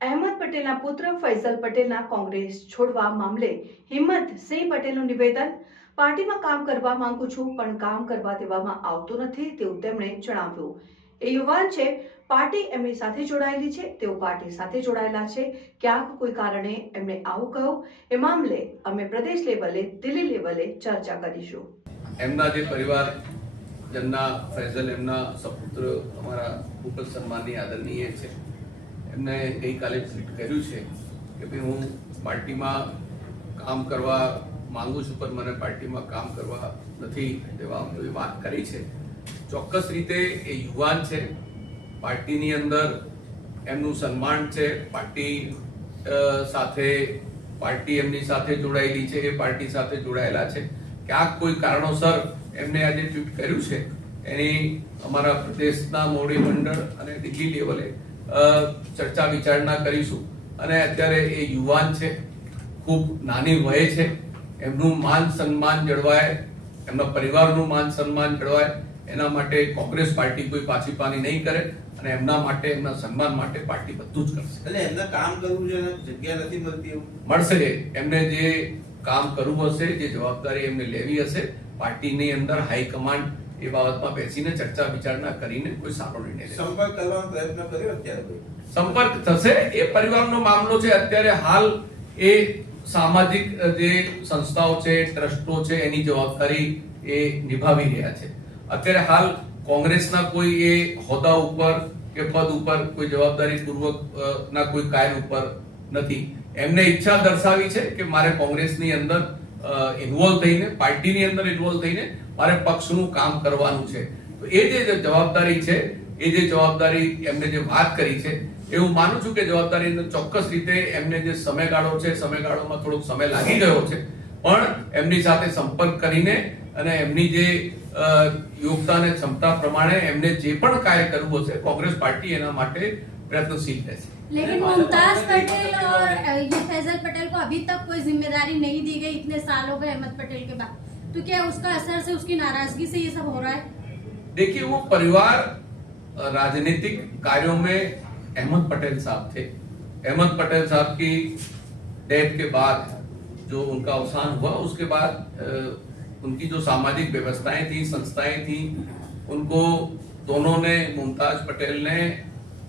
અહેમદ પટેલના પુત્ર ફૈઝલ પટેલના કોંગ્રેસ છોડવા મામલે હિંમતસિંહ પટેલનું નિવેદન। પાર્ટીમાં કામ કરવા માંગુ છું પણ કામ કરવા દેવામાં આવતું નથી તેવું તેમણે જણાવ્યું। એ યુવાન છે, પાર્ટી એમની સાથે જોડાયેલી છે, તેઓ પાર્ટી સાથે જોડાયેલા છે। ક્યાંક કોઈ કારણે એમણે આવું કહ્યું, એ મામલે અમે પ્રદેશ લેવલે, દિલ્હી લેવલે ચર્ચા કરીશું। એમના જે પરિવારજનના ફૈઝલ એમના સપુત્ર અમારા ખૂબ જ સન્માનીય આદરણીય છે, એમને ગઈકાલે ટ્વીટ કર્યું છે કે ભાઈ હું પાર્ટીમાં કામ કરવા માંગુ છું પણ મને પાર્ટીમાં કામ કરવા નથી તેવા વાત કરી છે। ચોક્કસ રીતે એ યુવાન છે, પાર્ટીની અંદર એમનું સન્માન છે, પાર્ટી એમની સાથે જોડાયેલી છે, એ પાર્ટી સાથે જોડાયેલા છે। ક્યાંક કોઈ કારણોસર એમને આજે ટ્વીટ કર્યું છે, એની અમારા પ્રદેશના મોવડી મંડળ અને દિલ્હી લેવલે ચર્ચા વિચારણા કરીશું। અને અત્યારે એ યુવાન છે, ખૂબ નાની વયે છે, એમનું માન સન્માન જળવાય, એમના પરિવારનું માન સન્માન જળવાય, એના માટે કોંગ્રેસ પાર્ટી કોઈ પાછીપાની નહીં કરે અને એમના માટે, એમના સન્માન માટે પાર્ટી બધું જ કરશે। એટલે એમને કામ કરવું છે, જગ્યા નથી મળતી, મળશે। એમને જે કામ કરવું હશે, જે જવાબદારી એમને લેવી હશે, પાર્ટીની અંદર હાઈકમાન્ડ એ બાબતમાં બેસીને ચર્ચા વિચારણા કરીને કોઈ સારો નિર્ણય લેશે। સંપર્ક કરવાનો પ્રયત્ન કર્યો અત્યારે સંપર્ક થશે, એ પરિવારનો મામલો છે। અત્યારે હાલ એ સામાજિક જે સંસ્થાઓ છે, ટ્રસ્ટો છે, એની જવાબદારી એ નિભાવી રહ્યા છે। અત્યારે હાલ કોંગ્રેસના કોઈ એ હોદ્દા ઉપર કે પદ ઉપર કોઈ જવાબદારી પૂર્વક ના કોઈ કાર્ય ઉપર નથી। એમને ઈચ્છા દર્શાવી છે કે મારે કોંગ્રેસની અંદર ઇન્વોલ્વ થઈને, પાર્ટીની અંદર ઇન્વોલ્વ થઈને મારે પક્ષનું કામ કરવાનું છે। તો એ જે જવાબદારી છે, એ જે જવાબદારી એમને જે વાત કરી છે, એ હું માનું છું કે જવાબદારી ચોક્કસ રીતે એમને જે સમયગાળો છે, સમયગાળોમાં થોડોક સમય લાગી ગયો છે, પણ એમની સાથે સંપર્ક કરીને અને એમની જે યોગદાન અને ક્ષમતા પ્રમાણે એમને જે પણ કાર્ય કરવું હશે, કોંગ્રેસ પાર્ટી એના માટે प्रयत्नशील रहती। लेकिन मुमताज पटेल और ये फैजल पटेल को अभी तक कोई जिम्मेदारी नहीं दी गई, इतने साल हो गए अहमद पटेल के बाद, तो क्या उसका असर से, उसकी नाराजगी से ये सब हो रहा है? देखिए, वो परिवार राजनीतिक कार्यों में अहमद पटेल साहब थे। अहमद पटेल साहब की डेथ के बाद जो उनका अवसान हुआ, उसके बाद उनकी जो सामाजिक व्यवस्थाएं थी, संस्थाएं थी, उनको दोनों ने, मुमताज पटेल ने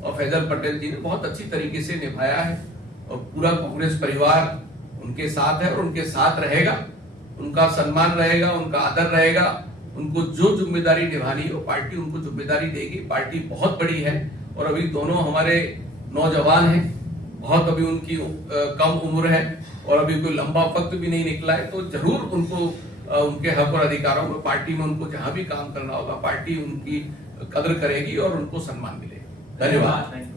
और फैजल पटेल जी ने बहुत अच्छी तरीके से निभाया है। और पूरा कांग्रेस परिवार उनके साथ है और उनके साथ रहेगा। उनका सम्मान रहेगा, उनका आदर रहेगा। उनको जो जिम्मेदारी निभानी हो, पार्टी उनको जिम्मेदारी देगी। पार्टी बहुत बड़ी है और अभी दोनों हमारे नौजवान हैं, बहुत अभी उनकी कम उम्र है और अभी कोई लंबा वक्त भी नहीं निकला है। तो जरूर उनको उनके हक और अधिकारों में पार्टी में उनको जहां भी काम करना होगा, पार्टी उनकी कदर करेगी और उनको सम्मान मिलेगा। धन्यवाद।